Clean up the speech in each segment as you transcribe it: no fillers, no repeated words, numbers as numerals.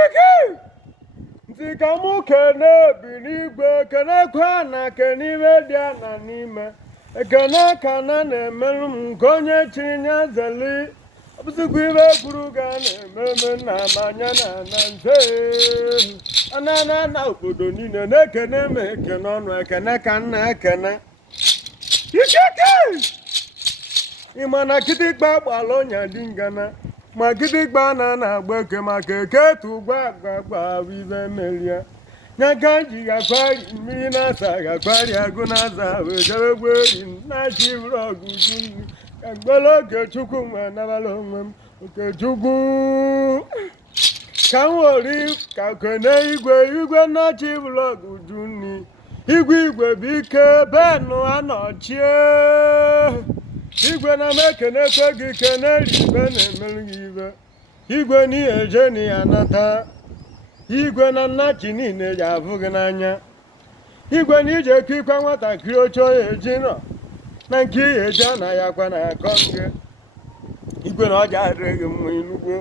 Ikeke! Ntika mụ kene bi n'igwe kene kwa na kene iwe dị na n'ime ekene kana na-emerụ m nke onye chiri nya zeli ọbụzikwa iwe kwuru ga na-ememe na amanya na nze anana na obodo niile na-ekene m ekene ọnụ ekene ka nna ekene Ikeke! Ịma na kịtịkpa gbala ọnya dị ngana ma gidigba na-agba eke maka eke tụgwa gbagba ibe merie nyaka ji gakwari mmiri na-asa gakwari agụ na-aza wejeregweri na-achị ọgụ junni ka mgbele Okechukwu nwe nabala onwe m Okechukwu ka m wori ka kene igwe na-achị ọgụ junni igwe bụ ike benu anọchie igwe na mekenekwe gị keneri ibe na-emerụ gị ibe igwe n'ihe eje na ya nata igwe na nnachi niile ji afụ gị n'anya igwe na ije ka ikwe nwatakịrị oche ya eji nọ na nke ihe eji na ya kwa na akọ gị igwe na ọja adịrị gị mma inugbo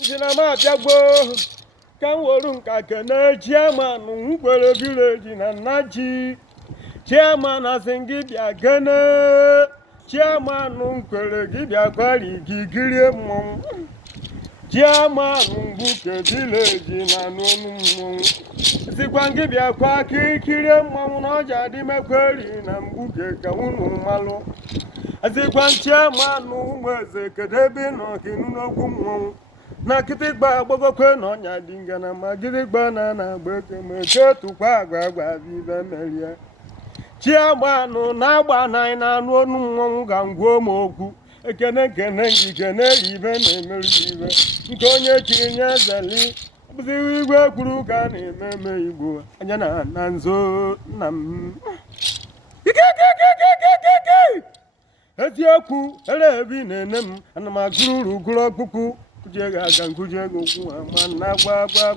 iji na m abịagboo ka m woru nka kene chiamanụ ngwere vileji na nnachi Chairman asị gị bịa gene Chairman nkwere gị bịa kwari gị kirie mmọnwụ Chairman mgbuke vileji na n'ọnụ mmọnwụ sikwa gị bịa kwa ka ikirie mmọnwụ na ọja dị mekweri na mgbuke ka unu malụ asịkwa Chairman ụmụ eze kedebe nọ kinu n'okwu mmọnwụ na kịtịkpa agbagokwe na ọnya dị ngana ma gidigba na-agba eke ma eke tụkwa agwa ibe merie Chiamanụ na-agba n'anyị na-anụ ọnụ mmọnwụ ga ngwuo m okwu ekene gị kene ibe na-emerụ ibe nke onye chiri nye zeli ọbụzighị igwe kwuru ka a na-eme Igbo anya na nzo nna m Ikeke! Eziokwu elebi na-ene m ana m agụrụ uru gụrụ ọkpụkpụ kuje ga aga nkuje gị okwu ama na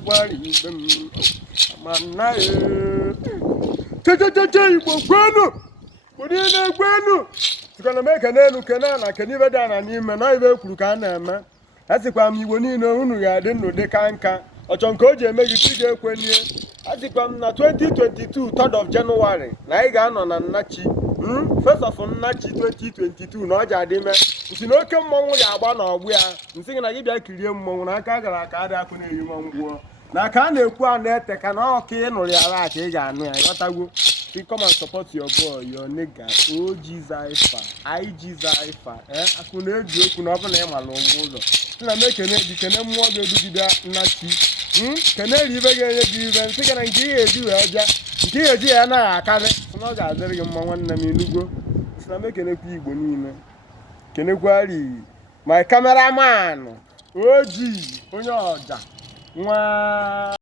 gwari ibe m ama na Igbo gwenu ụdị na-egwenu sikwana m ekene elu kene na kene ibe dị na n'ime na ibe kwuru ka a na-eme asịkwa m Igbo niile unu ga-adị ndụ dị ka nka ọchọ nke o ji eme gị chi ga-ekwenye asịkwa m na 2022 3rd of January na anyị ga-anọ na nnachi first of nnachi 2022 na ọ ji adị me nsi na oke mmọnwụ ga-agba n'ọgbụ ya nsị gị na gị bịa kirie mmọnwụ na aka gara aka adị akụ na-eri mmọnwụ na ka a na-ekwu a na-ete ka na ọka ị nụrụ ya ka ị ga-anụ ya ghọtagwo come and support your boy your nigga OG Zypher IG Zypher akụ na-eji okwu na ọ bụ na ị mara ụmụ ụzọ nna m ekene gị kene mmụọ ga-edugide nnachi kene eri ibe ga-enye gị ibe nsị gara nke ihe eji wee bịa nke ihe eji ya anaghị akarị na ọ ga-adịrị gị mma nwanne m inugwo sị na m ekenekwa Igbo niile kenekwari my cameraman OG onye ọja nwa